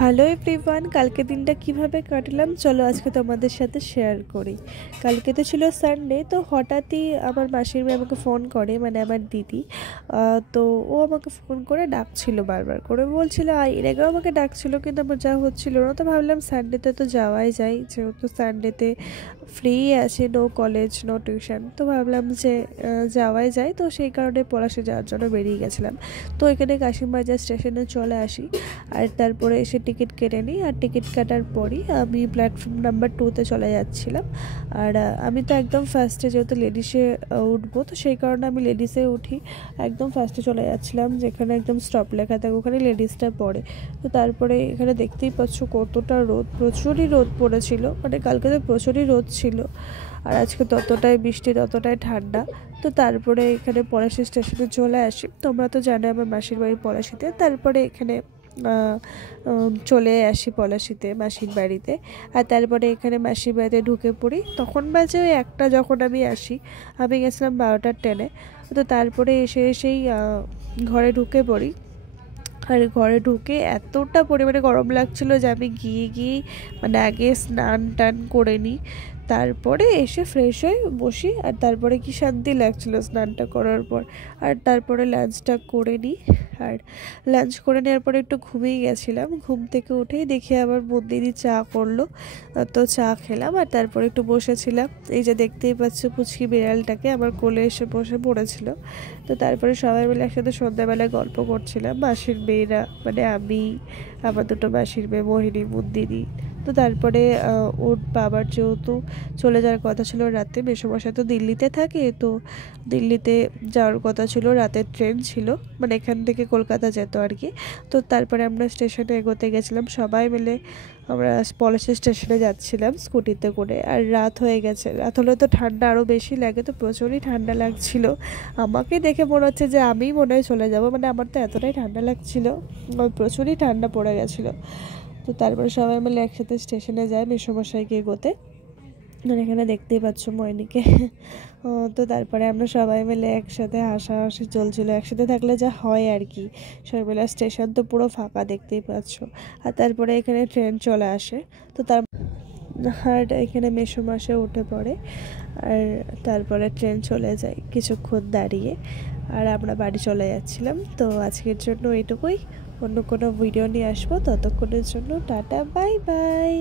Hello everyone, কালকে দিনটা কিভাবে কাটলাম চলো আজকে তোমাদের সাথে শেয়ার করি। কালকে তো ছিল সানডে, তো হঠাৎই আমার মাসির মেয়ে আমাকে ফোন করে, মানে আমার দিদি। তো ও আমাকে ফোন করে ডাকছিল, বারবার করে বলছিল এর আগেও আমাকে ডাকছিল, কিন্তু আমার যা হচ্ছিল না। তো ভাবলাম সানডেতে তো যাওয়াই যায়, যেহেতু সানডেতে ফ্রি আছে, নো কলেজ নো টিউশন, তো ভাবলাম যে যাওয়াই যায়। তো সেই কারণে পলাশে যাওয়ার জন্য বেরিয়ে গেছিলাম। তো এখানে কাশিমবাজার স্টেশনে চলে আসি, আর তারপরে এসে টিকিট কেটে নিই। আর টিকিট কাটার পরই আমি প্ল্যাটফর্ম নাম্বার 2-তে চলে যাচ্ছিলাম। আর আমি তো একদম ফার্স্টে, যেহেতু লেডিসে উঠবো, তো সেই কারণে আমি লেডিসে উঠি। একদম ফার্স্টে চলে যাচ্ছিলাম, যেখানে একদম স্টপ লেখা থাকে ওখানে লেডিসটা পড়ে। তো তারপরে এখানে দেখতেই পাচ্ছ কতটা রোদ, প্রচুরই রোদ পড়েছিল, মানে কালকে তো প্রচুরই রোদ ছিল, আর আজকে ততটাই বৃষ্টি ততটাই ঠান্ডা। তো তারপরে এখানে পলাশী স্টেশনে চলে আসি। তোমরা তো জানো আমার মাসির বাড়ি পলাশীতে। তারপরে এখানে চলে আসি পলাশীতে মাসির বাড়িতে। আর তারপরে এখানে মাসির বাড়িতে ঢুকে পড়ি, তখন বাজে ওই একটা। যখন আমি আসি, আমি গেছিলাম 12টার ট্রেনে। তো তারপরে এসেই ঘরে ঢুকে পড়ি। আর ঘরে ঢুকে এতটা পরিমাণে গরম লাগছিল যে আমি গিয়েই মানে আগে স্নান টান করে নিই, তারপরে এসে ফ্রেশ হয়ে বসি। আর তারপরে কি শান্তি লাগছিল স্নানটা করার পর। আর তারপরে লাঞ্চটা করে নিই। আর লাঞ্চ করে নেওয়ার পরে একটু ঘুমিয়ে গেছিলাম, ঘুম থেকে উঠেই দেখি আবার বন্দিদি চা করলো। তো চা খেলাম, আর তারপরে একটু বসেছিলাম। এই যে দেখতেই পাচ্ছ পুচকি বিড়ালটাকে আমার কোলে এসে বসে পড়েছিল। তো তারপরে সবাই মিলে একসাথে সন্ধ্যাবেলায় গল্প করছিলাম, মাসির মেয়েরা, মানে আমি, আমার দুটো মাসির মেয়ে মোহিনী, মুন্দিনী। তো তারপরে ওর বাবার যেহেতু চলে যাওয়ার কথা ছিল রাতে, মেসোমশাই তো দিল্লিতে থাকে, তো দিল্লিতে যাওয়ার কথা ছিল, রাতের ট্রেন ছিল, মানে এখান থেকে কলকাতা যেত আর কি। তো তারপরে আমরা স্টেশনে এগোতে গেছিলাম সবাই মিলে। আমরা পলাশী স্টেশনে যাচ্ছিলাম স্কুটিতে করে, আর রাত হয়ে গেছে। রাত হলে তো ঠান্ডা আরও বেশি লাগে, তো প্রচুরই ঠান্ডা লাগছিল। আমাকে দেখে মনে হচ্ছে যে আমিই মনে হয় চলে যাব, মানে আমার তো এতটাই ঠান্ডা লাগছিল, প্রচুরই ঠান্ডা পড়ে গেছিলো। তো তারপরে সবাই মিলে একসাথে স্টেশনে যায় মেসোমশাইকে এগোতে। আর এখানে দেখতেই পাচ্ছ ময়নিকে। তো তারপরে আমরা সবাই মিলে একসাথে হাসাহাসি চলছিল, একসাথে থাকলে যা হয় আর কি। সবাই মিলে স্টেশন তো পুরো ফাঁকা, দেখতেই পাচ্ছ। আর তারপরে এখানে ট্রেন চলে আসে। তো আর এখানে মেসোমশাই উঠে পড়ে, আর তারপরে ট্রেন চলে যায় কিছুক্ষণ দাঁড়িয়ে। আর আমরা বাড়ি চলে যাচ্ছিলাম। তো আজকের জন্য এইটুকুই, অন্য কোনো ভিডিও নিয়ে আসবো, ততক্ষণের জন্য টাটা, বাই বাই।